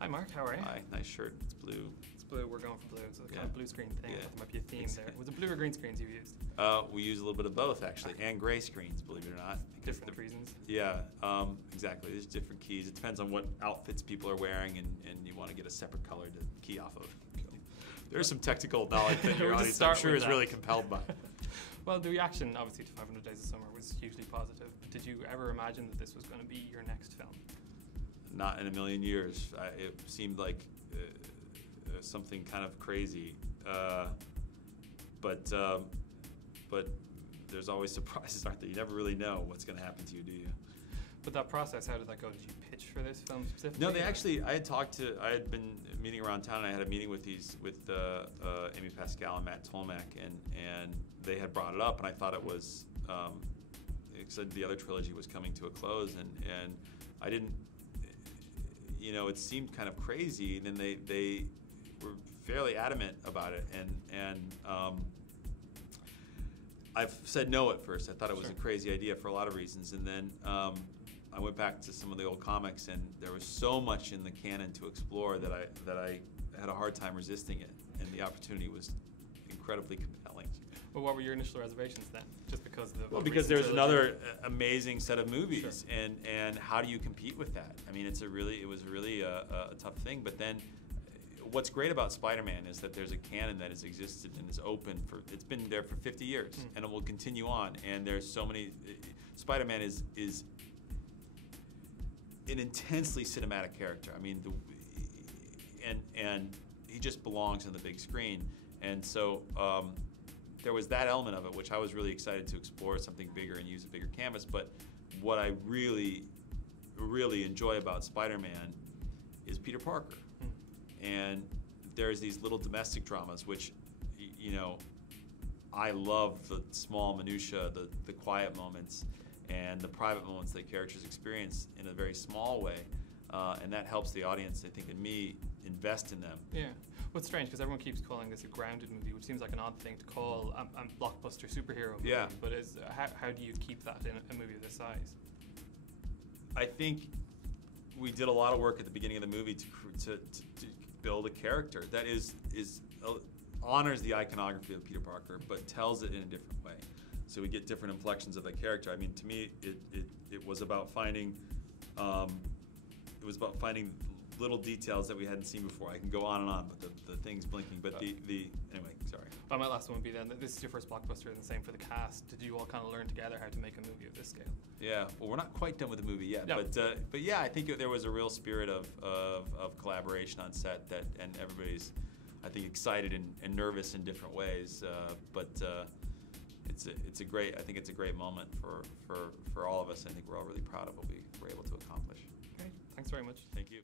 Hi Mark, how are you? Hi, nice shirt. It's blue. It's blue, we're going for blue. It's a kind of blue screen thing. I thought there might be a theme there. Was it blue or green screens you used? We use a little bit of both, actually, and gray screens, believe it or not. Different reasons? Yeah, exactly. There's different keys. It depends on what outfits people are wearing, and you want to get a separate color to key off of. There's some technical knowledge that your audience, I'm sure, is really compelled by. Well, the reaction, obviously, to 500 Days of Summer was hugely positive. But did you ever imagine that this was going to be your next film? Not in a million years. It seemed like something kind of crazy, but there's always surprises, aren't there? You never really know what's going to happen to you, do you? But that process, how did that go? Did you pitch for this film specifically? No, they actually. I had been meeting around town, and I had a meeting with Amy Pascal and Matt Tolmack, and they had brought it up, and I thought it was. It said the other trilogy was coming to a close, and I didn't. You know, it seemed kind of crazy, and then they were fairly adamant about it, and I've said no at first. I thought it was a crazy idea for a lot of reasons, and then I went back to some of the old comics, and there was so much in the canon to explore that I had a hard time resisting it, and the opportunity was incredibly compelling. Well, what were your initial reservations then? Just because of the because there's another amazing set of movies, and how do you compete with that? I mean, it was really a tough thing. But then, what's great about Spider-Man is that there's a canon that has existed and is open it's been there for 50 years, and it will continue on. And there's so many. Spider-Man is an intensely cinematic character. I mean, and he just belongs on the big screen, and so. There was that element of it, which I was really excited to explore something bigger and use a bigger canvas. But what I really, really enjoy about Spider-Man is Peter Parker. And there's these little domestic dramas, which, you know, I love the small minutia, the quiet moments, and the private moments that characters experience in a very small way. And that helps the audience, I think, and me, invest in them. Yeah. Well, it's strange because everyone keeps calling this a grounded movie, which seems like an odd thing to call a blockbuster superhero movie. Yeah. But how do you keep that in a movie of this size? I think we did a lot of work at the beginning of the movie to build a character that honors the iconography of Peter Parker, but tells it in a different way. So we get different inflections of that character. I mean, to me, it was about finding. It was about finding little details that we hadn't seen before. I can go on and on, but the thing's blinking. But anyway, sorry. Well, my last one would be then, this is your first blockbuster, and the same for the cast. Did you all kind of learn together how to make a movie of this scale? Yeah, well, we're not quite done with the movie yet, no. but yeah, I think there was a real spirit of collaboration on set and everybody's, I think, excited and nervous in different ways. But it's a great moment for all of us. I think we're all really proud of what we were able to accomplish. Great, thanks very much. Thank you.